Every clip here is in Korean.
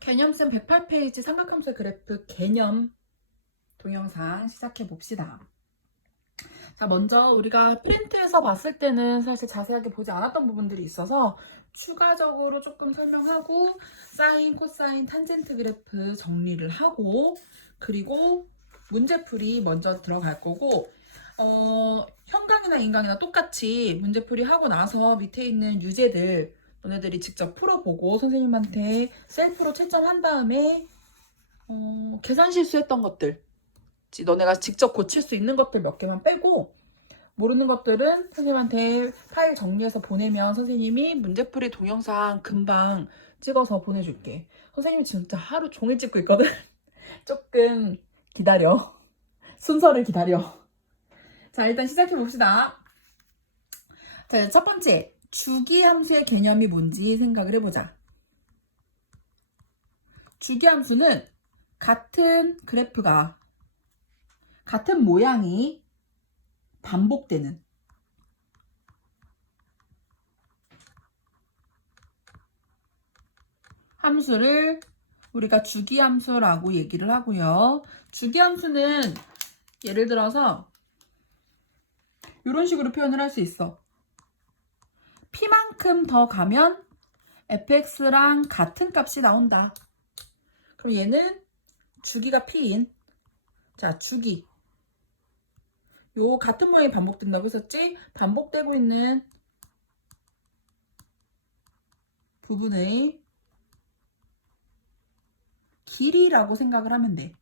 개념쌤 108페이지 삼각함수의 그래프 개념 동영상 시작해 봅시다. 자, 먼저 우리가 프린트에서 봤을 때는 사실 자세하게 보지 않았던 부분들이 있어서 추가적으로 조금 설명하고 사인, 코사인, 탄젠트 그래프 정리를 하고 그리고 문제풀이 먼저 들어갈 거고 형광이나 인강이나 똑같이 문제풀이 하고 나서 밑에 있는 유제들 너네들이 직접 풀어보고 선생님한테 셀프로 채점한 다음에 계산 실수했던 것들 너네가 직접 고칠 수 있는 것들 몇 개만 빼고 모르는 것들은 선생님한테 파일 정리해서 보내면 선생님이 문제풀이 동영상 금방 찍어서 보내줄게. 선생님이 진짜 하루 종일 찍고 있거든. 조금 기다려. 순서를 기다려. 자, 일단 시작해 봅시다. 자, 첫 번째 주기함수의 개념이 뭔지 생각을 해보자. 주기함수는 같은 그래프가 같은 모양이 반복되는 함수를 우리가 주기함수라고 얘기를 하고요. 주기함수는 예를 들어서 이런 식으로 표현을 할 수 있어. p만큼 더 가면 fx랑 같은 값이 나온다. 그럼 얘는 주기가 p인, 자, 주기. 요 같은 모양이 반복된다고 했었지? 반복되고 있는 부분의 길이라고 생각을 하면 돼.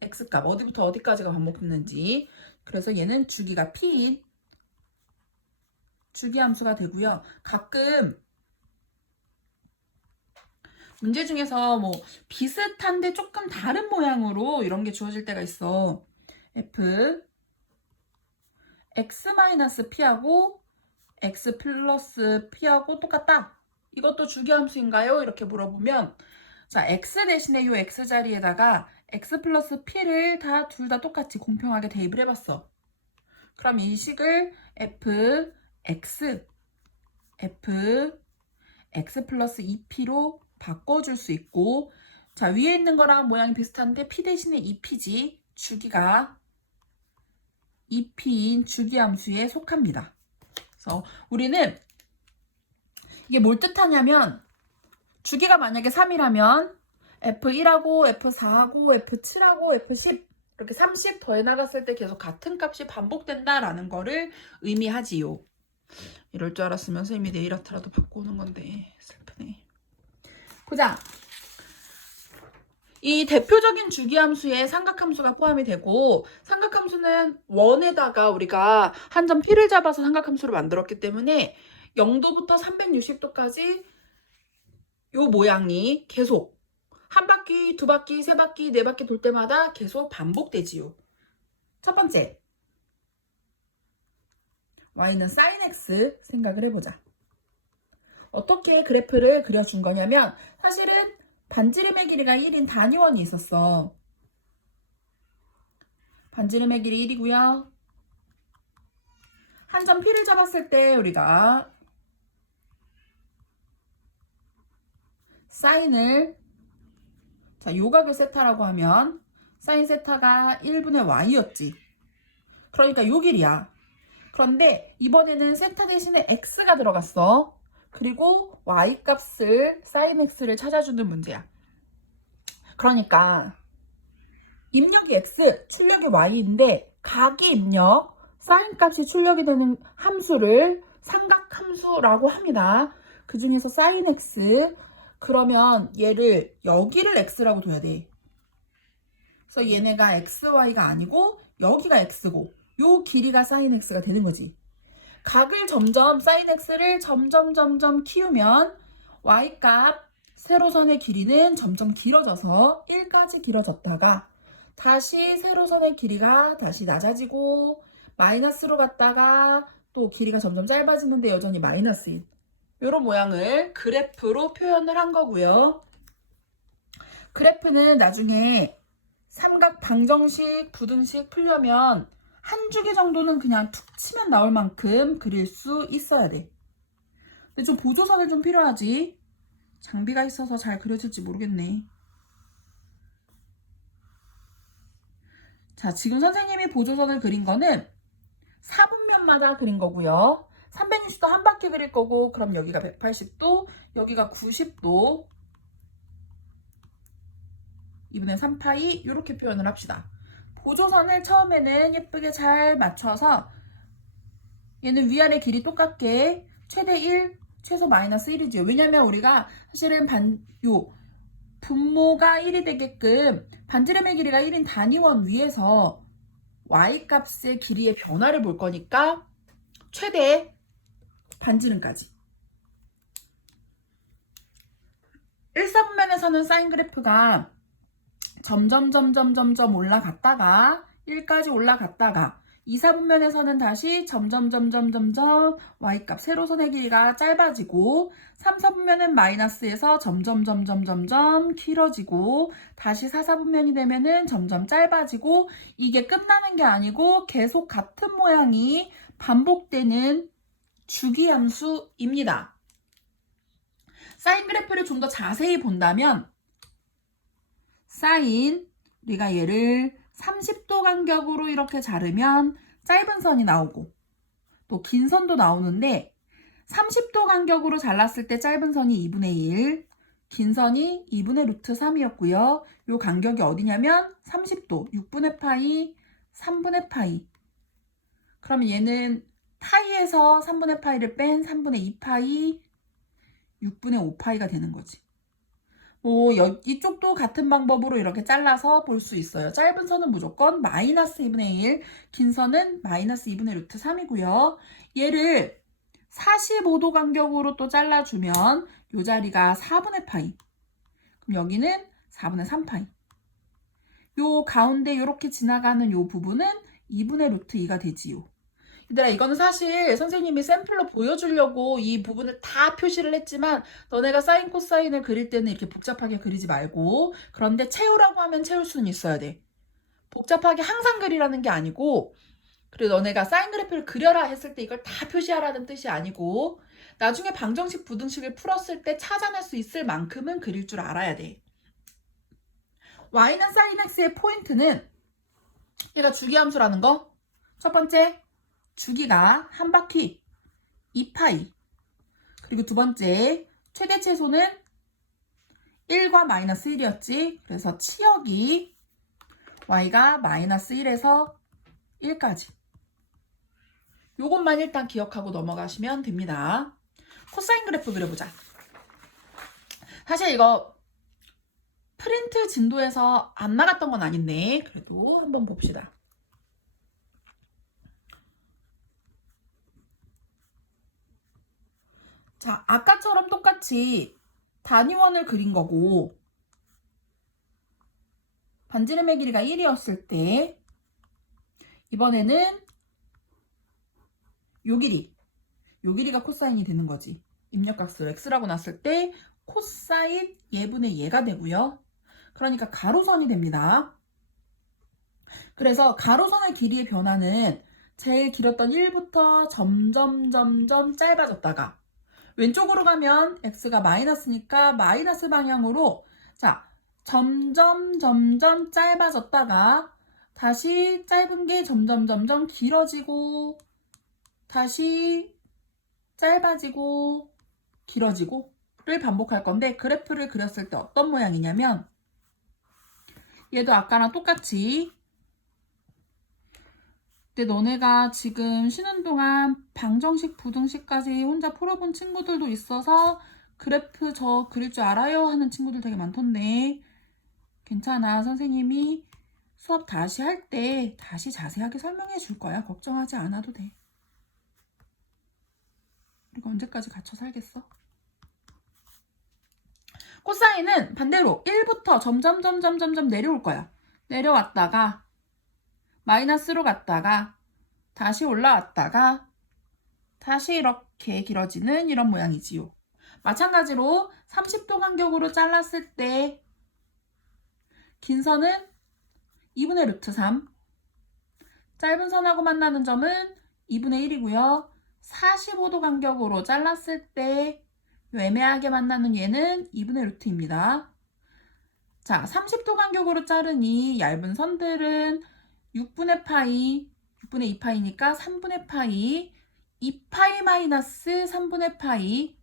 x값 어디부터 어디까지가 반복됐는지. 그래서 얘는 주기가 p인 주기함수가 되고요. 가끔 문제 중에서 뭐 비슷한데 조금 다른 모양으로 이런 게 주어질 때가 있어. f x-p하고 x 플러스 p하고 똑같다. 이것도 주기함수인가요? 이렇게 물어보면 자, x 대신에 요 x 자리에다가 x 플러스 p를 둘 다 똑같이 공평하게 대입을 해봤어. 그럼 이 식을 f x 플러스 2p로 바꿔줄 수 있고, 자, 위에 있는 거랑 모양이 비슷한데 p 대신에 2p지. 주기가 2p인 주기함수에 속합니다. 그래서 우리는 이게 뭘 뜻하냐면 주기가 만약에 3이라면 F1하고 F4하고 F7하고 F10 이렇게 30 더해 나갔을 때 계속 같은 값이 반복된다라는 거를 의미하지요. 이럴 줄 알았으면 선생님이 네일 아트라도 바꿔오는 건데 슬프네. 보자. 이 대표적인 주기함수에 삼각함수가 포함이 되고 삼각함수는 원에다가 우리가 한 점 P를 잡아서 삼각함수를 만들었기 때문에 0도부터 360도까지 요 모양이 계속 한 바퀴, 두 바퀴, 세 바퀴, 네 바퀴 돌 때마다 계속 반복되지요. 첫 번째, y는 sin x 생각을 해보자. 어떻게 그래프를 그려준 거냐면 사실은 반지름의 길이가 1인 단위원이 있었어. 반지름의 길이 1이고요. 한 점 P를 잡았을 때 우리가 사인을 자, 요각을 세타라고 하면 사인 세타가 1분의 y였지. 그러니까 요 길이야. 그런데 이번에는 세타 대신에 x가 들어갔어. 그리고 y값을 사인 x를 찾아주는 문제야. 그러니까 입력이 x, 출력이 y인데 각이 입력, 사인 값이 출력이 되는 함수를 삼각함수라고 합니다. 그 중에서 사인 x, 그러면 얘를 여기를 x라고 둬야 돼. 그래서 얘네가 xy가 아니고 여기가 x고 요 길이가 사인 x가 되는 거지. 각을 점점 사인 x를 점점 키우면 y값 세로선의 길이는 점점 길어져서 1까지 길어졌다가 다시 세로선의 길이가 다시 낮아지고 마이너스로 갔다가 또 길이가 점점 짧아지는데 여전히 마이너스인 이런 모양을 그래프로 표현을 한 거고요. 그래프는 나중에 삼각 방정식, 부등식 풀려면 한 주기 정도는 그냥 툭 치면 나올 만큼 그릴 수 있어야 돼. 근데 좀 보조선을 좀 필요하지. 장비가 있어서 잘 그려질지 모르겠네. 자, 지금 선생님이 보조선을 그린 거는 4분면마다 그린 거고요. 360도 한 바퀴 그릴 거고, 그럼 여기가 180도, 여기가 90도, 2분의 3파이 이렇게 표현을 합시다. 보조선을 처음에는 예쁘게 잘 맞춰서 얘는 위아래 길이 똑같게 최대 1, 최소 마이너스 1이지요. 왜냐면 우리가 사실은 분모가 1이 되게끔 반지름의 길이가 1인 단위원 위에서 y값의 길이의 변화를 볼 거니까 최대 반지름까지. 1사분면에서는 사인 그래프가 점점 올라갔다가 1까지 올라갔다가 2사분면에서는 다시 점점 y값 세로선의 길이가 짧아지고 3사분면은 마이너스에서 점점 길어지고 다시 4사분면이 되면은 점점 짧아지고 이게 끝나는 게 아니고 계속 같은 모양이 반복되는 주기함수입니다. 사인 그래프를 좀 더 자세히 본다면 사인 우리가 얘를 30도 간격으로 이렇게 자르면 짧은 선이 나오고 또 긴 선도 나오는데 30도 간격으로 잘랐을 때 짧은 선이 2분의 1, 긴 선이 2분의 루트 3이었고요. 요 간격이 어디냐면 30도, 6분의 파이, 3분의 파이. 그러면 얘는 파이에서 3분의 파이를 뺀 3분의 2파이, 6분의 5파이가 되는 거지. 이쪽도 같은 방법으로 이렇게 잘라서 볼 수 있어요. 짧은 선은 무조건 마이너스 2분의 1, 긴 선은 마이너스 2분의 루트 3이고요. 얘를 45도 간격으로 또 잘라주면 이 자리가 4분의 파이. 그럼 여기는 4분의 3파이. 요 가운데 이렇게 지나가는 요 부분은 2분의 루트 2가 되지요. 얘들아, 이거는 사실 선생님이 샘플로 보여주려고 이 부분을 다 표시를 했지만 너네가 사인 코사인을 그릴 때는 이렇게 복잡하게 그리지 말고, 그런데 채우라고 하면 채울 수는 있어야 돼. 복잡하게 항상 그리라는 게 아니고, 그리고 너네가 사인 그래프를 그려라 했을 때 이걸 다 표시하라는 뜻이 아니고 나중에 방정식 부등식을 풀었을 때 찾아낼 수 있을 만큼은 그릴 줄 알아야 돼. y는 sin x의 포인트는 얘가 주기함수라는 거. 첫 번째 주기가 한 바퀴 2파이, 그리고 두 번째 최대 최소는 1과 마이너스 1이었지. 그래서 치역이 y가 마이너스 1에서 1까지. 요것만 일단 기억하고 넘어가시면 됩니다. 코사인 그래프 그려보자. 사실 이거 프린트 진도에서 안 나갔던 건 아닌데 그래도 한번 봅시다. 자, 아까처럼 똑같이 단위원을 그린 거고 반지름의 길이가 1이었을 때 이번에는 요 길이가 코사인이 되는 거지. 입력값을 x라고 놨을 때 코사인 예분의 예가 되고요. 그러니까 가로선이 됩니다. 그래서 가로선의 길이의 변화는 제일 길었던 1부터 점점 짧아졌다가 왼쪽으로 가면 x가 마이너스니까 마이너스 방향으로 자 점점 짧아졌다가 다시 짧은 게 점점 길어지고 다시 짧아지고 길어지고를 반복할 건데 그래프를 그렸을 때 어떤 모양이냐면 얘도 아까랑 똑같이 근데 너네가 지금 쉬는 동안 방정식, 부등식까지 혼자 풀어본 친구들도 있어서 그래프 저 그릴 줄 알아요 하는 친구들 되게 많던데 괜찮아. 선생님이 수업 다시 할 때 다시 자세하게 설명해 줄 거야. 걱정하지 않아도 돼. 우리가 언제까지 갇혀 살겠어? 코사인은 반대로 1부터 점점 내려올 거야. 내려왔다가 마이너스로 갔다가 다시 올라왔다가 다시 이렇게 길어지는 이런 모양이지요. 마찬가지로 30도 간격으로 잘랐을 때 긴 선은 2분의 루트 3, 짧은 선하고 만나는 점은 2분의 1이고요. 45도 간격으로 잘랐을 때 애매하게 만나는 얘는 2분의 루트입니다. 자, 30도 간격으로 자른 이 얇은 선들은 6분의 파이, 6분의 2파이니까 3분의 파이, 2파이 마이너스 3분의 파이,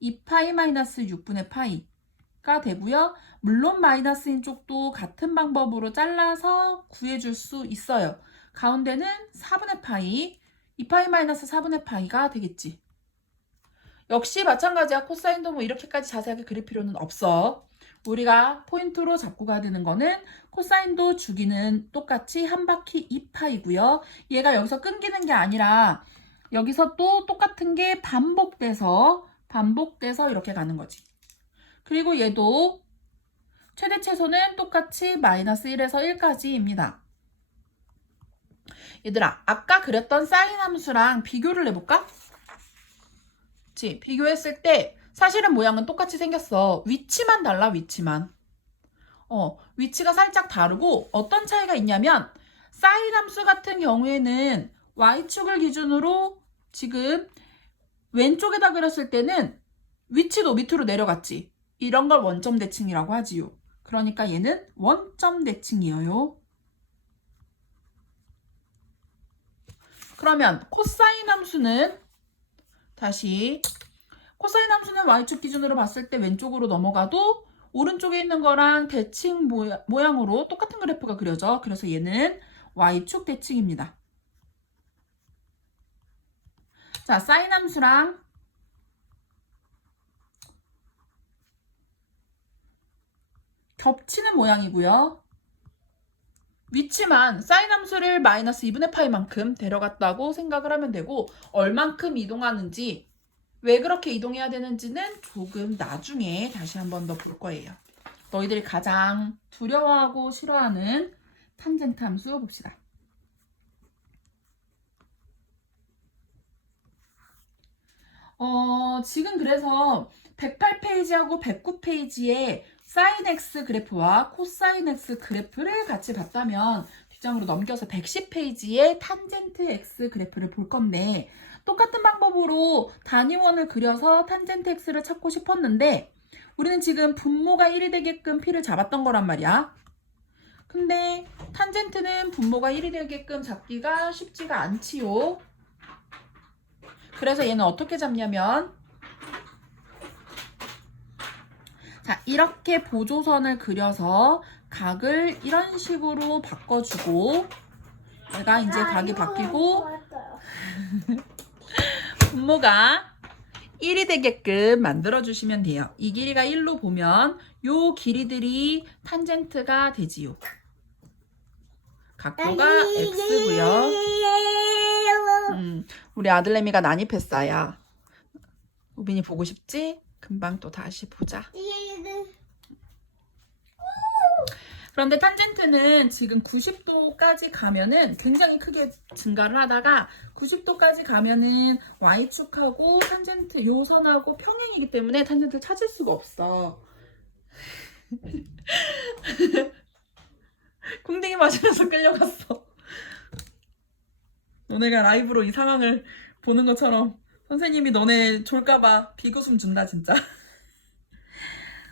2파이 마이너스 6분의 파이가 되고요. 물론 마이너스인 쪽도 같은 방법으로 잘라서 구해줄 수 있어요. 가운데는 4분의 파이, 2파이 마이너스 4분의 파이가 되겠지. 역시 마찬가지야. 코사인도 뭐 이렇게까지 자세하게 그릴 필요는 없어. 우리가 포인트로 잡고 가야 되는 거는 코사인도 주기는 똑같이 한 바퀴 2파이고요. 얘가 여기서 끊기는 게 아니라 여기서 또 똑같은 게 반복돼서 이렇게 가는 거지. 그리고 얘도 최대 최소는 똑같이 마이너스 1에서 1까지입니다. 얘들아, 아까 그렸던 사인 함수랑 비교를 해볼까? 그치? 비교했을 때 사실은 모양은 똑같이 생겼어. 위치만 달라, 위치만. 위치가 살짝 다르고 어떤 차이가 있냐면 사인 함수 같은 경우에는 y축을 기준으로 지금 왼쪽에다 그렸을 때는 위치도 밑으로 내려갔지. 이런 걸 원점 대칭이라고 하지요. 그러니까 얘는 원점 대칭이에요. 그러면 코사인 함수는 다시 코사인 함수는 y축 기준으로 봤을 때 왼쪽으로 넘어가도 오른쪽에 있는 거랑 대칭 모양으로 똑같은 그래프가 그려져. 그래서 얘는 y축 대칭입니다. 자, 사인 함수랑 겹치는 모양이고요. 위치만 사인 함수를 마이너스 2분의 파이만큼 데려갔다고 생각을 하면 되고 얼만큼 이동하는지 왜 그렇게 이동해야 되는지는 조금 나중에 다시 한 번 더 볼 거예요. 너희들이 가장 두려워하고 싫어하는 탄젠트 함수 봅시다. 지금 그래서 108페이지하고 109페이지에 사인 x 그래프와 코사인 x 그래프를 같이 봤다면 뒷장으로 넘겨서 110페이지에 탄젠트 x 그래프를 볼 건데 똑같은 방법으로 단위원을 그려서 탄젠트 x를 찾고 싶었는데 우리는 지금 분모가 1이 되게끔 p를 잡았던 거란 말이야. 근데 탄젠트는 분모가 1이 되게끔 잡기가 쉽지가 않지요. 그래서 얘는 어떻게 잡냐면 자, 이렇게 보조선을 그려서 각을 이런 식으로 바꿔주고 얘가 이제 각이 바뀌고 분모가 1이 되게끔 만들어주시면 돼요. 이 길이가 1로 보면 요 길이들이 탄젠트가 되지요. 각도가 x고요. 우리 아들내미가 난입했어요. 우빈이 보고 싶지? 금방 또 다시 보자. 그런데 탄젠트는 지금 90도까지 가면은 굉장히 크게 증가를 하다가 90도까지 가면은 y축하고 탄젠트 요 선하고 평행이기 때문에 탄젠트를 찾을 수가 없어. 궁뎅이 맞으면서 끌려갔어. 너네가 라이브로 이 상황을 보는 것처럼 선생님이 너네 졸까봐 비웃음 준다 진짜.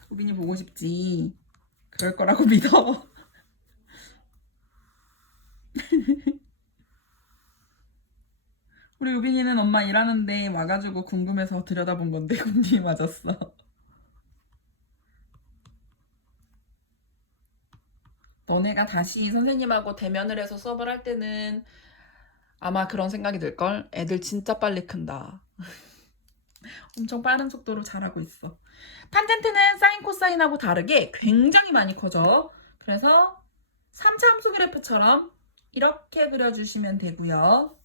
우빈이 보고 싶지. 그럴 거라고 믿어. 우리 우빈이는 엄마 일하는데 와가지고 궁금해서 들여다본 건데 궁둥이 맞았어. 너네가 다시 선생님하고 대면을 해서 수업을 할 때는 아마 그런 생각이 들걸? 애들 진짜 빨리 큰다. 엄청 빠른 속도로 자라고 있어. 탄젠트는 사인 코사인하고 다르게 굉장히 많이 커져. 그래서 3차 함수 그래프처럼 이렇게 그려주시면 되고요.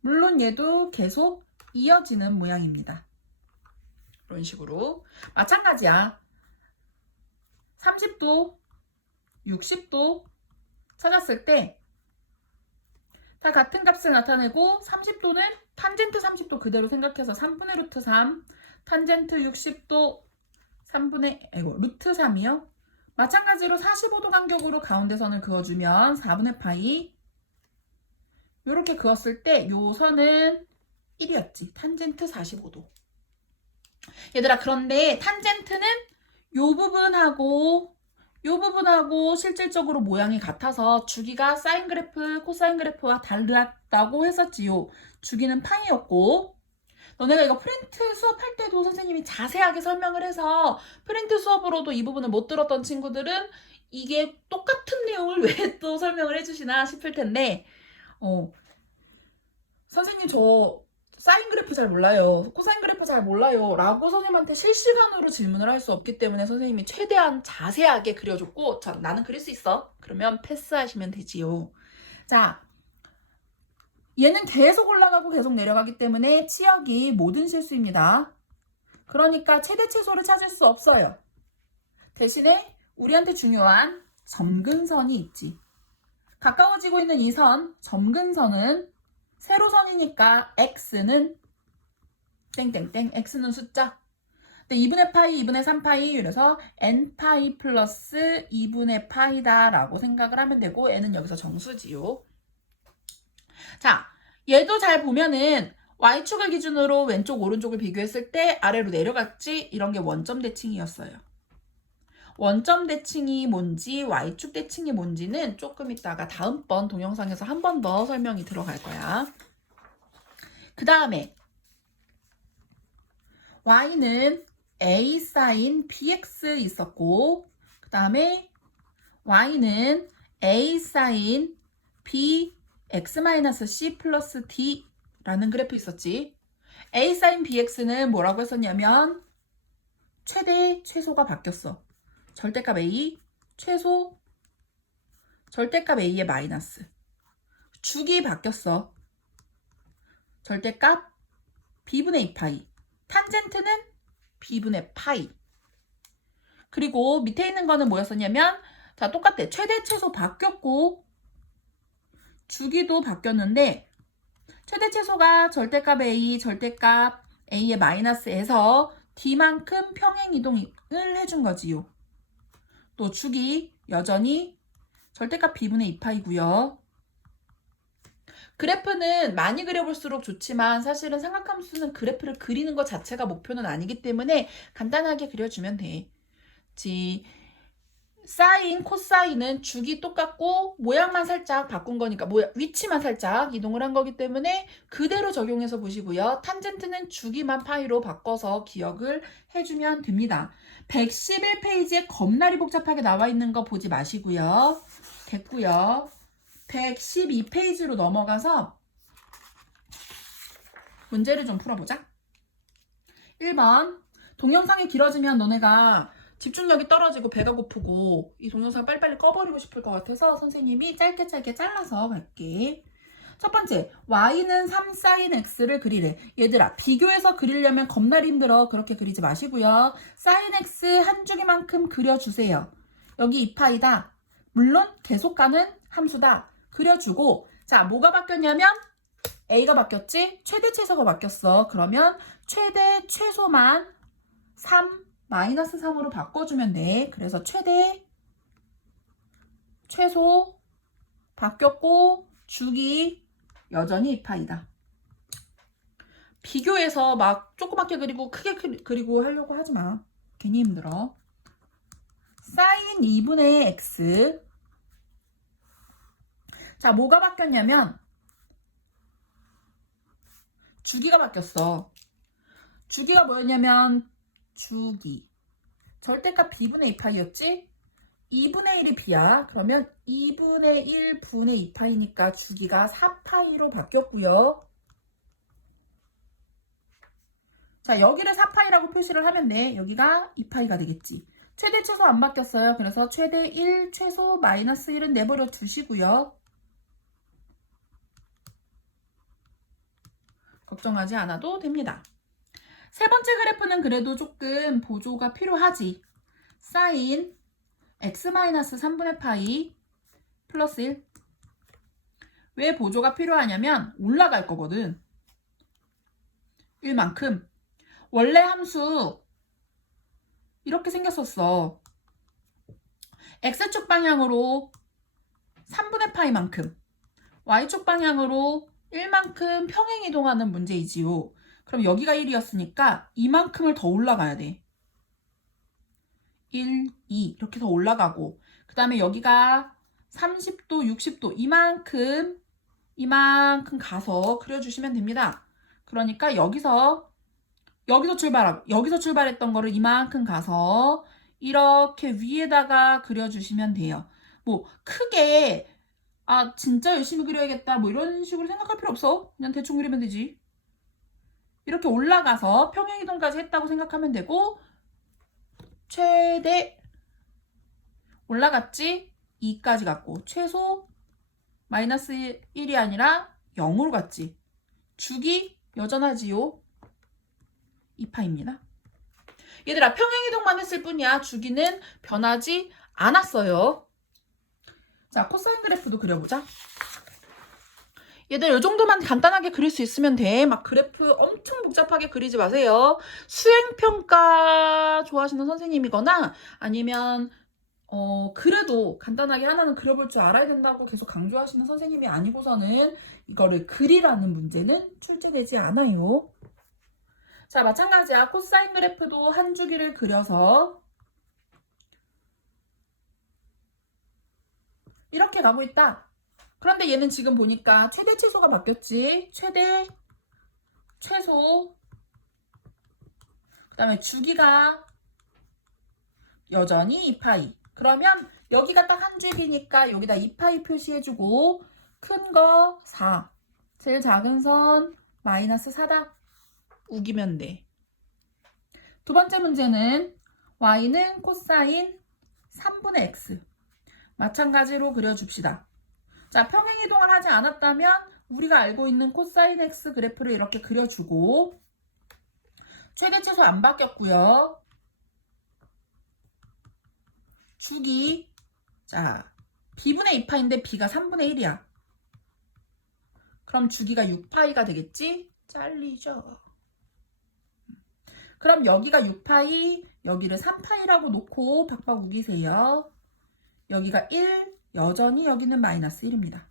물론 얘도 계속 이어지는 모양입니다. 이런 식으로. 마찬가지야. 30도, 60도 찾았을 때 다 같은 값을 나타내고 30도는 탄젠트 30도 그대로 생각해서 3분의 루트 3, 탄젠트 60도 3분의 루트 3이요. 마찬가지로 45도 간격으로 가운데 선을 그어주면 4분의 파이 이렇게 그었을 때 요 선은 1이었지. 탄젠트 45도. 얘들아 그런데 탄젠트는 요 부분하고 부분하고 실질적으로 모양이 같아서 주기가 사인 그래프, 코사인 그래프와 달랐다고 했었지요. 주기는 파이였고, 너네가 이거 프린트 수업할 때도 선생님이 자세하게 설명을 해서 프린트 수업으로도 이 부분을 못 들었던 친구들은 이게 똑같은 내용을 왜 또 설명을 해주시나 싶을 텐데, 선생님 저 사인 그래프 잘 몰라요, 코사인 그래프 잘 몰라요 라고 선생님한테 실시간으로 질문을 할 수 없기 때문에 선생님이 최대한 자세하게 그려줬고, 자, 나는 그릴 수 있어 그러면 패스하시면 되지요. 자, 얘는 계속 올라가고 계속 내려가기 때문에 치역이 모든 실수입니다. 그러니까 최대 최소를 찾을 수 없어요. 대신에 우리한테 중요한 점근선이 있지. 가까워지고 있는 이 선, 점근선은 세로선이니까 x는 땡땡땡, x는 숫자. 근데 2분의 파이, 2분의 3파이, 그래서 n파이 플러스 2분의 파이다 라고 생각을 하면 되고, n은 여기서 정수지요. 자, 얘도 잘 보면은 y축을 기준으로 왼쪽 오른쪽을 비교했을 때 아래로 내려갔지? 이런 게 원점 대칭이었어요. 원점 대칭이 뭔지 y축 대칭이 뭔지는 조금 이따가 다음번 동영상에서 한 번 더 설명이 들어갈 거야. 그 다음에 y는 a sin bx 있었고, 그 다음에 y는 a sin b x-c 플러스 d라는 그래프 있었지. a sin bx는 뭐라고 했었냐면 최대 최소가 바뀌었어. 절대값 a 최소 절대값 a의 마이너스. 주기 바뀌었어. 절대값 b분의 2파이. 탄젠트는 b분의 파이. 그리고 밑에 있는 거는 뭐였었냐면, 자, 똑같아. 최대 최소 바뀌었고 주기도 바뀌었는데, 최대 최소가 절대값 a, 절대값 a의 마이너스에서 d만큼 평행 이동을 해준 거지요. 또 주기 여전히 절대값 b분의 2파이고요. 그래프는 많이 그려볼수록 좋지만 사실은 삼각함수는 그래프를 그리는 것 자체가 목표는 아니기 때문에 간단하게 그려주면 돼. 사인, 코사인은 주기 똑같고 모양만 살짝 바꾼 거니까 위치만 살짝 이동을 한 거기 때문에 그대로 적용해서 보시고요. 탄젠트는 주기만 파이로 바꿔서 기억을 해주면 됩니다. 111페이지에 겁나리 복잡하게 나와 있는 거 보지 마시고요. 됐고요. 112페이지로 넘어가서 문제를 좀 풀어보자. 1번, 동영상이 길어지면 너네가 집중력이 떨어지고 배가 고프고 이 동영상 빨리빨리 꺼버리고 싶을 것 같아서 선생님이 짧게 잘라서 갈게. 첫 번째, y는 3sin x를 그리래. 얘들아, 비교해서 그리려면 겁나리 힘들어. 그렇게 그리지 마시고요. sin x 한 주기만큼 그려주세요. 여기 2파이다. 물론 계속 가는 함수다. 그려주고, 자, 뭐가 바뀌었냐면 a가 바뀌었지? 최대 최소가 바뀌었어. 그러면 최대 최소만 3 마이너스 3으로 바꿔주면 돼. 그래서 최대 최소 바뀌었고 주기 여전히 2파이다. 비교해서 막 조그맣게 그리고 크게 그리고 하려고 하지 마. 괜히 힘들어. 사인 2분의 x. 자, 뭐가 바뀌었냐면 주기가 바뀌었어. 주기가 뭐였냐면 주기. 절대값 b분의 2파이였지? 2분의 1이 b야. 그러면 2분의 1 분의 2파이니까 주기가 4파이로 바뀌었고요. 자, 여기를 4파이라고 표시를 하면 돼. 여기가 2파이가 되겠지. 최대 최소 안 바뀌었어요. 그래서 최대 1, 최소 마이너스 1은 내버려 두시고요. 걱정하지 않아도 됩니다. 세 번째 그래프는 그래도 조금 보조가 필요하지. 사인 x-3분의 파이 플러스 1. 왜 보조가 필요하냐면 올라갈 거거든. 1만큼. 원래 함수 이렇게 생겼었어. x축 방향으로 3분의 파이만큼, y축 방향으로 1만큼 평행 이동하는 문제이지요. 그럼 여기가 1이었으니까 이만큼을 더 올라가야 돼. 1, 2 이렇게 해서 올라가고 그 다음에 여기가 30도, 60도 이만큼 가서 그려주시면 됩니다. 그러니까 여기서 출발했던 거를 이만큼 가서 이렇게 위에다가 그려주시면 돼요. 뭐 크게 진짜 열심히 그려야겠다 뭐 이런 식으로 생각할 필요 없어. 그냥 대충 그리면 되지. 이렇게 올라가서 평행이동까지 했다고 생각하면 되고 최대 올라갔지? 2까지 갔고 최소 마이너스 1이 아니라 0으로 갔지. 주기 여전하지요. 2파입니다. 얘들아 평행이동만 했을 뿐이야. 주기는 변하지 않았어요. 자 코사인 그래프도 그려보자. 얘들 이 정도만 간단하게 그릴 수 있으면 돼. 막 그래프 엄청 복잡하게 그리지 마세요. 수행평가 좋아하시는 선생님이거나 아니면 그래도 간단하게 하나는 그려볼 줄 알아야 된다고 계속 강조하시는 선생님이 아니고서는 이거를 그리라는 문제는 출제되지 않아요. 자, 마찬가지야. 코사인 그래프도 한 주기를 그려서 이렇게 가고 있다. 그런데 얘는 지금 보니까 최대 최소가 바뀌었지. 최대, 최소, 그 다음에 주기가 여전히 2파이. 그러면 여기가 딱 한 주기니까 여기다 2파이 표시해주고 큰 거 4, 제일 작은 선 마이너스 4다. 우기면 돼. 두 번째 문제는 y는 코사인 3분의 x. 마찬가지로 그려줍시다. 자, 평행이동을 하지 않았다면 우리가 알고 있는 코사인 x 그래프를 이렇게 그려주고 최대 최소 안 바뀌었고요. 주기 자 b분의 2파인데 b가 3분의 1이야. 그럼 주기가 6파이가 되겠지? 잘리죠. 그럼 여기가 6파이, 여기를 3파이라고 놓고 박박 우기세요. 여기가 1, 여전히 여기는 마이너스 1입니다.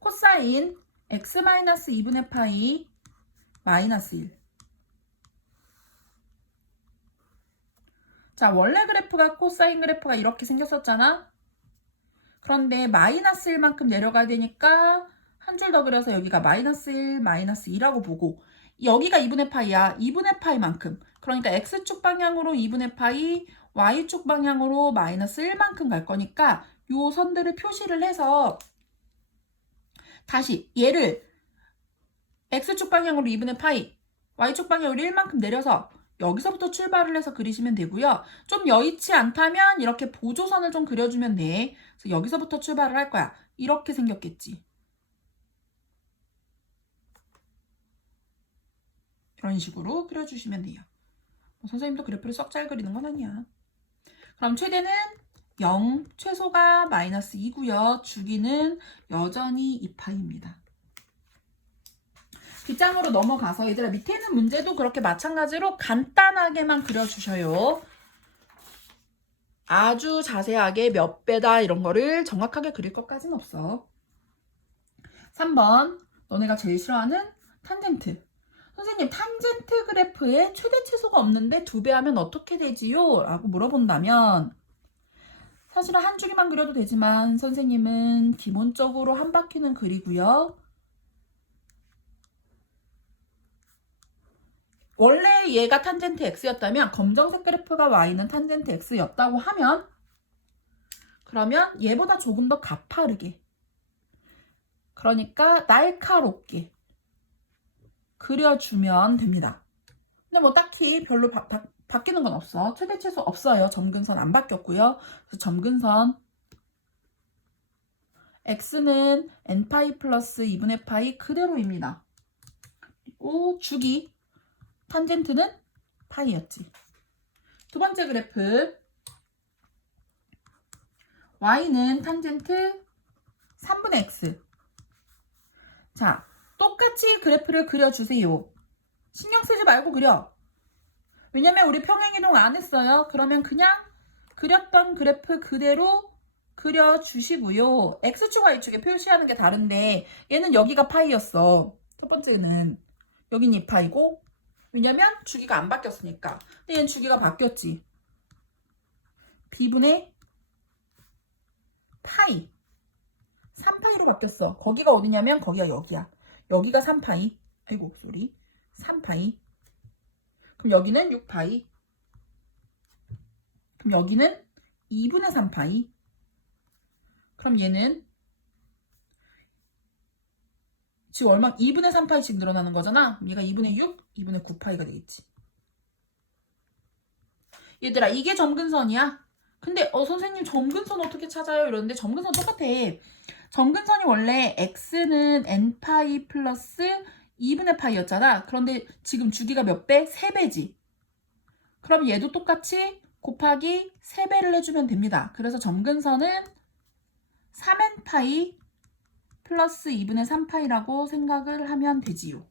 코사인 x 마이너스 2분의 파이 마이너스 1. 자, 원래 그래프가 코사인 그래프가 이렇게 생겼었잖아. 그런데 마이너스 1만큼 내려가야 되니까 한 줄 더 그려서 여기가 마이너스 1, 마이너스 2라고 보고 여기가 2분의 파이야. 2분의 파이만큼. 그러니까 x축 방향으로 2분의 파이, y축 방향으로 마이너스 1만큼 갈 거니까 요 선들을 표시를 해서 다시 얘를 x축 방향으로 2분의 파이, y축 방향으로 1만큼 내려서 여기서부터 출발을 해서 그리시면 되고요. 좀 여의치 않다면 이렇게 보조선을 좀 그려주면 돼. 그래서 여기서부터 출발을 할 거야. 이렇게 생겼겠지. 이런 식으로 그려주시면 돼요. 선생님도 그래프를 썩 잘 그리는 건 아니야. 그럼 최대는 0, 최소가 마이너스 2고요. 주기는 여전히 2파입니다. 뒷장으로 넘어가서 얘들아 밑에 있는 문제도 그렇게 마찬가지로 간단하게만 그려주셔요. 아주 자세하게 몇 배다 이런 거를 정확하게 그릴 것까지는 없어. 3번 너네가 제일 싫어하는 탄젠트. 선생님 탄젠트 그래프에 최대 최소가 없는데 2배 하면 어떻게 되지요? 라고 물어본다면 사실은 한 줄기만 그려도 되지만 선생님은 기본적으로 한 바퀴는 그리고요. 원래 얘가 탄젠트 x였다면 검정색 그래프가 y는 탄젠트 x였다고 하면 그러면 얘보다 조금 더 가파르게 그러니까 날카롭게 그려주면 됩니다. 근데 뭐 딱히 별로 바뀌는 건 없어. 최대 최소 없어요. 점근선 안 바뀌었고요. 그래서 점근선 x는 n파이 플러스 2분의 파이 그대로입니다. 그리고 주기 탄젠트는 파이였지. 두 번째 그래프 y는 탄젠트 3분의 x. 자, 똑같이 그래프를 그려주세요. 신경 쓰지 말고 그려. 왜냐면 우리 평행이동 안 했어요. 그러면 그냥 그렸던 그래프 그대로 그려주시고요. x축, y축에 표시하는 게 다른데 얘는 여기가 파이였어. 첫 번째는 여긴 2파이고 왜냐면 주기가 안 바뀌었으니까. 근데 얘는 주기가 바뀌었지. b분의 파이. 3파이로 바뀌었어. 거기가 어디냐면 거기가 여기야. 여기가 3파이. 아이고 쏘리. 3파이. 그럼 여기는 6파이. 그럼 여기는 2분의 3파이. 그럼 얘는 지금 얼마? 2분의 3파이씩 늘어나는 거잖아. 얘가 2분의 6, 2분의 9파이가 되겠지. 얘들아 이게 점근선이야. 근데 선생님 점근선 어떻게 찾아요? 이러는데 점근선 똑같아. 점근선이 원래 x는 n파이 플러스 2분의 파이였잖아. 그런데 지금 주기가 몇 배? 3배지. 그럼 얘도 똑같이 곱하기 3배를 해주면 됩니다. 그래서 점근선은 3n파이 플러스 2분의 3파이라고 생각을 하면 되지요.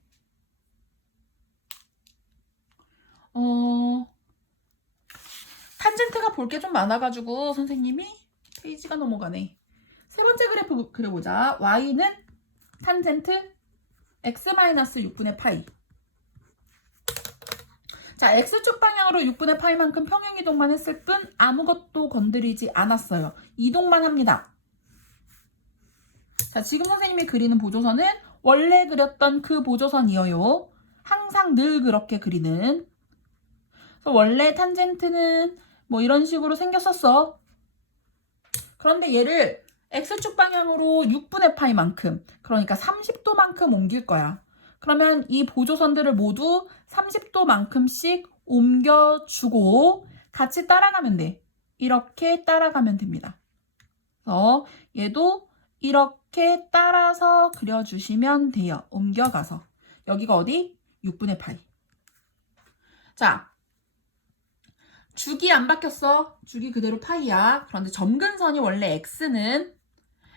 탄젠트가 볼 게 좀 많아가지고 선생님이 페이지가 넘어가네. 세 번째 그래프 그려보자. y는 탄젠트 x-6분의 파이. 자, x축 방향으로 6분의 파이만큼 평행이동만 했을 뿐 아무것도 건드리지 않았어요. 이동만 합니다. 자, 지금 선생님이 그리는 보조선은 원래 그렸던 그 보조선이에요. 항상 늘 그렇게 그리는. 그래서 원래 탄젠트는 뭐 이런 식으로 생겼었어. 그런데 얘를 x축 방향으로 6분의 파이만큼, 그러니까 30도만큼 옮길 거야. 그러면 이 보조선들을 모두 30도만큼씩 옮겨주고 같이 따라가면 돼. 이렇게 따라가면 됩니다. 그래서 얘도 이렇게 따라서 그려주시면 돼요. 옮겨가서. 여기가 어디? 6분의 파이. 자, 주기 안 바뀌었어. 주기 그대로 파이야. 그런데 점근선이 원래 x는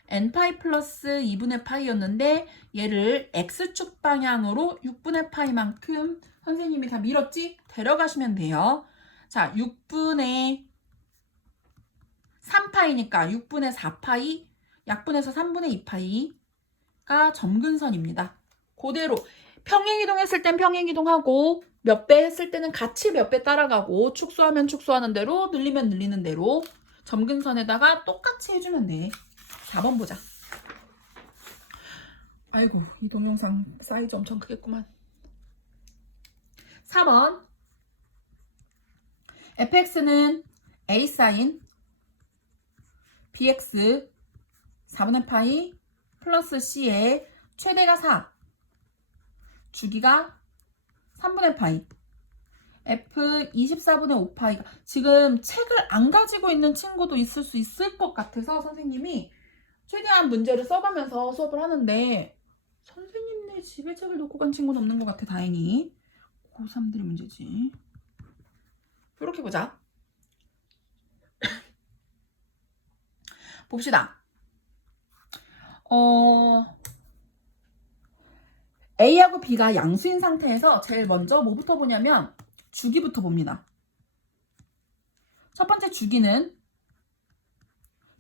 n파이 플러스 2분의 파이였는데 얘를 x축 방향으로 6분의 파이만큼 선생님이 다 밀었지? 데려가시면 돼요. 자, 6분의 3파이니까 6분의 4파이, 약분해서 3분의 2파이가 점근선입니다. 그대로 평행이동했을 땐 평행이동하고 몇 배 했을 때는 같이 몇 배 따라가고 축소하면 축소하는 대로 늘리면 늘리는 대로 점근선에다가 똑같이 해주면 돼. 4번 보자. 아이고 이 동영상 사이즈 엄청 크겠구만. 4번 fx는 a 사인 bx 4분의 파이 플러스 c의 최대가 4 주기가 3분의 파이 f 24분의 5파이가 지금 책을 안 가지고 있는 친구도 있을 수 있을 것 같아서 선생님이 최대한 문제를 써가면서 수업을 하는데 선생님네 집에 책을 놓고 간 친구는 없는 것 같아. 다행히 고3들의 문제지. 이렇게 보자. 봅시다. A하고 B가 양수인 상태에서 제일 먼저 뭐부터 보냐면 주기부터 봅니다. 첫 번째 주기는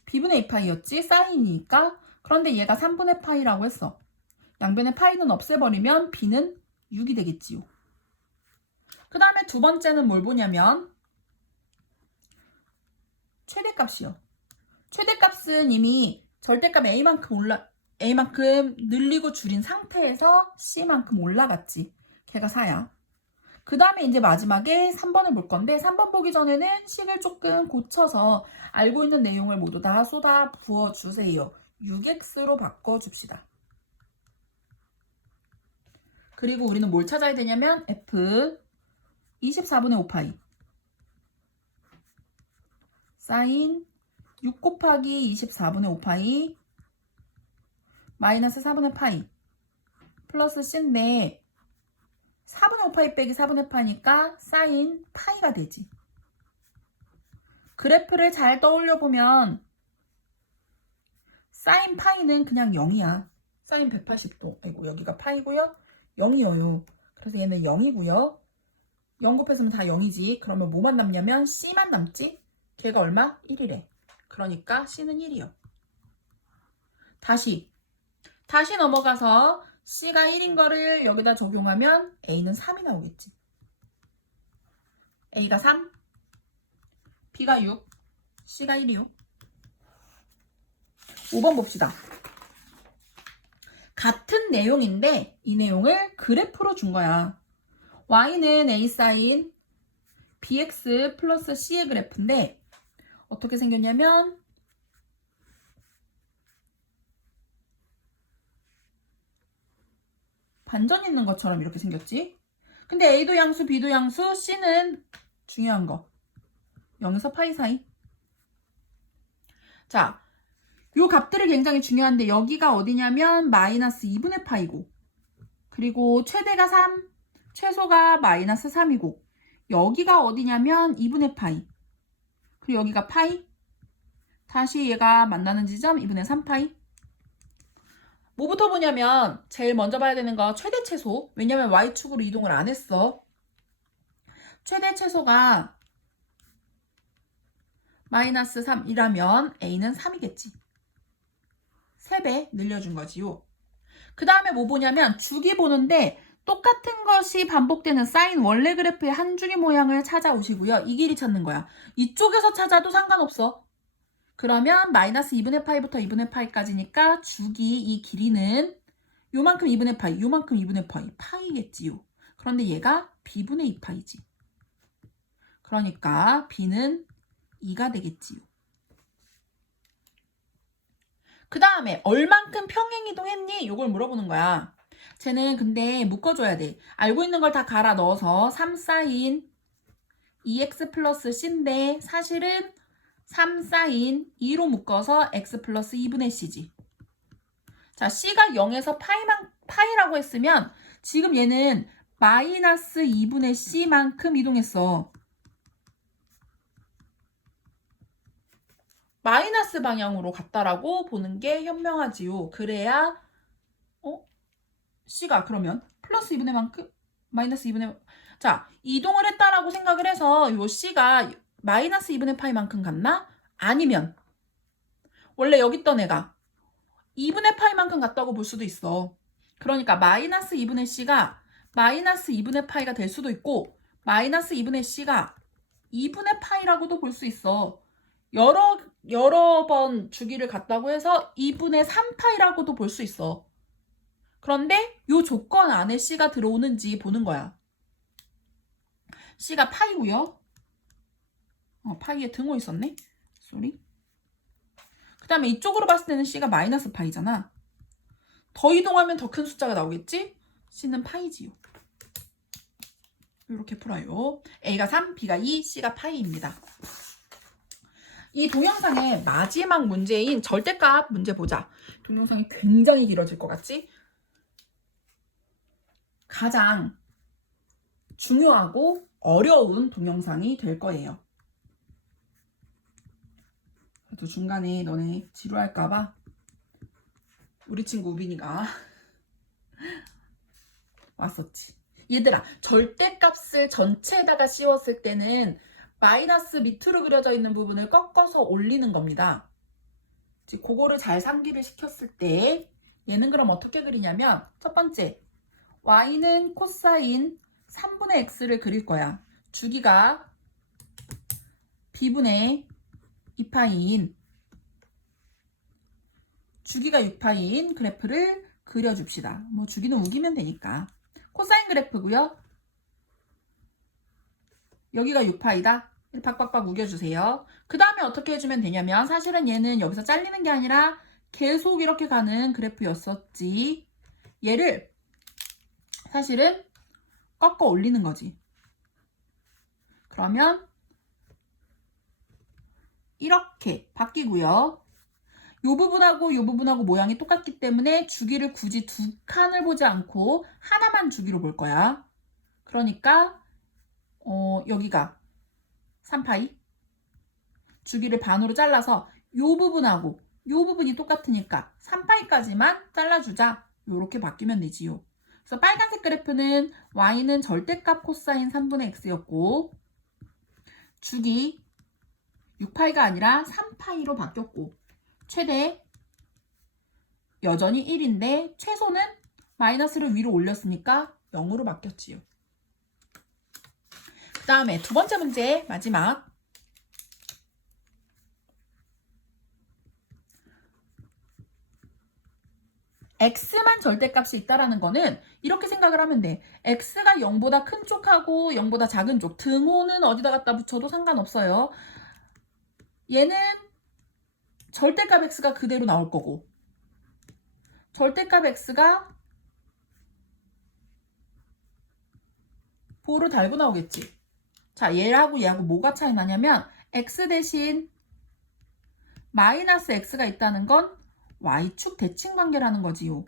B분의 2파이였지? 사인이니까. 그런데 얘가 3분의 파이라고 했어. 양변의 파이는 없애버리면 B는 6이 되겠지요. 그 다음에 두 번째는 뭘 보냐면 최대값이요. 최대값은 이미 절대값 A만큼 늘리고 줄인 상태에서 C만큼 올라갔지. 걔가 4야. 그 다음에 이제 마지막에 3번을 볼 건데 3번 보기 전에는 식을 조금 고쳐서 알고 있는 내용을 모두 다 쏟아 부어주세요. 6x로 바꿔줍시다. 그리고 우리는 뭘 찾아야 되냐면 f 24분의 5파이 사인 6 곱하기 24분의 5파이 마이너스 4분의 파이 플러스 c인데 4분의 5파이 빼기 4분의 파이니까 사인 파이가 되지. 그래프를 잘 떠올려보면 사인 파이는 그냥 0이야. 사인 180도. 아이고 여기가 파이고요. 0이에요. 그래서 얘는 0이고요. 0 곱했으면 다 0이지. 그러면 뭐만 남냐면 C만 남지? 걔가 얼마? 1이래. 그러니까 C는 1이요. 다시 넘어가서 C가 1인 거를 여기다 적용하면 A는 3이 나오겠지. A가 3, B가 6, C가 1이요. 5번 봅시다. 같은 내용인데 이 내용을 그래프로 준 거야. Y는 A 사인 BX 플러스 C의 그래프인데 어떻게 생겼냐면 반전 있는 것처럼 이렇게 생겼지. 근데 A도 양수, B도 양수, C는 중요한 거 0에서 파이 사이. 자, 요 값들이 굉장히 중요한데 여기가 어디냐면 마이너스 2분의 파이고 그리고 최대가 3, 최소가 마이너스 3이고 여기가 어디냐면 2분의 파이 그리고 여기가 파이 다시 얘가 만나는 지점 2분의 3파이. 뭐부터 보냐면 제일 먼저 봐야 되는 거 최대 최소. 왜냐면 Y축으로 이동을 안 했어. 최대 최소가 마이너스 3이라면 A는 3이겠지. 3배 늘려준 거지요. 그 다음에 뭐 보냐면 주기 보는데 똑같은 것이 반복되는 사인 원래 그래프의 한 줄기 모양을 찾아오시고요. 이 길이 찾는 거야. 이쪽에서 찾아도 상관없어. 그러면 마이너스 2분의 파이부터 2분의 파이까지니까 주기 이 길이는 요만큼 2분의 파이, 요만큼 2분의 파이, 파이겠지요. 그런데 얘가 b분의 2파이지. 그러니까 b는 2가 되겠지요. 그 다음에 얼만큼 평행이동했니? 이걸 물어보는 거야. 쟤는 근데 묶어줘야 돼. 알고 있는 걸 다 갈아 넣어서 3 사인 2x 플러스 c인데 사실은 3 사인 2로 묶어서 x 플러스 2분의 c지. 자, c가 0에서 파이라고 했으면 지금 얘는 마이너스 2분의 c만큼 이동했어. 마이너스 방향으로 갔다라고 보는 게 현명하지요. 그래야 c가 그러면 플러스 2분의 만큼 마이너스 2분의 자, 이동을 했다라고 생각을 해서 요 c가 마이너스 2분의 파이만큼 갔나? 아니면 원래 여기 있던 애가 2분의 파이만큼 갔다고 볼 수도 있어. 그러니까 마이너스 2분의 c가 마이너스 2분의 파이가 될 수도 있고 마이너스 2분의 c가 2분의 파이라고도 볼 수 있어. 여러 번 주기를 갔다고 해서 2분의 3파이라고도 볼 수 있어. 그런데 이 조건 안에 c가 들어오는지 보는 거야. c가 파이고요. 파이에 등호 있었네. 쏘리. 그 다음에 이쪽으로 봤을 때는 c가 마이너스 파이잖아. 더 이동하면 더 큰 숫자가 나오겠지? c는 파이지요. 이렇게 풀어요. A가 3, B가 2, C가 파이입니다. 이 동영상의 마지막 문제인 절대값 문제 보자. 동영상이 굉장히 길어질 것 같지? 가장 중요하고 어려운 동영상이 될 거예요. 그래도 중간에 너네 지루할까봐 우리 친구 우빈이가 왔었지. 얘들아, 절대값을 전체에다가 씌웠을 때는 마이너스 밑으로 그려져 있는 부분을 꺾어서 올리는 겁니다. 그거를 잘 상기를 시켰을 때 얘는 그럼 어떻게 그리냐면 첫 번째, y는 코사인 3분의 x를 그릴 거야. 주기가 b분의 2파이인 주기가 6파이인 그래프를 그려줍시다. 뭐 주기는 우기면 되니까. 코사인 그래프고요. 여기가 6파이다. 박박박 우겨주세요. 그 다음에 어떻게 해주면 되냐면 사실은 얘는 여기서 잘리는 게 아니라 계속 이렇게 가는 그래프였었지. 얘를 사실은 꺾어 올리는 거지. 그러면 이렇게 바뀌고요. 요 부분하고 요 부분하고 모양이 똑같기 때문에 주기를 굳이 두 칸을 보지 않고 하나만 주기로 볼 거야. 그러니까 여기가 3파이 주기를 반으로 잘라서 요 부분하고 요 부분이 똑같으니까 3파이까지만 잘라주자. 요렇게 바뀌면 되지요. 그래서 빨간색 그래프는 y는 절대값 코사인 3분의 x였고 주기 6파이가 아니라 3파이로 바뀌었고 최대 여전히 1인데 최소는 마이너스를 위로 올렸으니까 0으로 바뀌었지요. 그 다음에 두 번째 문제 마지막. x만 절대값이 있다라는 거는 이렇게 생각을 하면 돼. x가 0보다 큰 쪽하고 0보다 작은 쪽 등호는 어디다 갖다 붙여도 상관없어요. 얘는 절대값 x가 그대로 나올 거고 절대값 x가 보로 달고 나오겠지. 자, 얘하고 얘하고 뭐가 차이 나냐면 x 대신 마이너스 x가 있다는 건 y축 대칭 관계라는 거지요.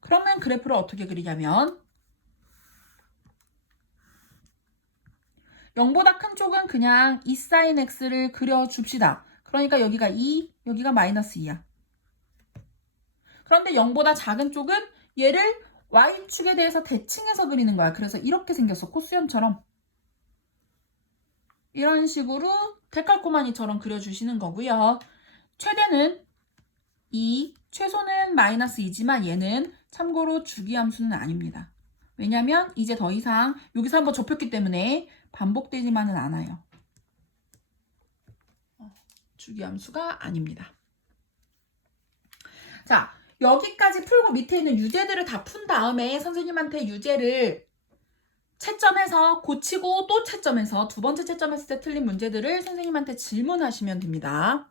그러면 그래프를 어떻게 그리냐면 0보다 큰 쪽은 그냥 2sin x를 그려줍시다. 그러니까 여기가 2, 여기가 마이너스 2야. 그런데 0보다 작은 쪽은 얘를 y축에 대해서 대칭해서 그리는 거야. 그래서 이렇게 생겼어. 코수염처럼. 이런 식으로 데칼코마니처럼 그려주시는 거고요. 최대는 2, 최소는 마이너스 2지만 얘는 참고로 주기함수는 아닙니다. 왜냐면 이제 더 이상 여기서 한번 좁혔기 때문에 반복되지만은 않아요. 주기함수가 아닙니다. 자, 여기까지 풀고 밑에 있는 유제들을 다 푼 다음에 선생님한테 유제를 채점해서 고치고 또 채점해서 두 번째 채점했을 때 틀린 문제들을 선생님한테 질문하시면 됩니다.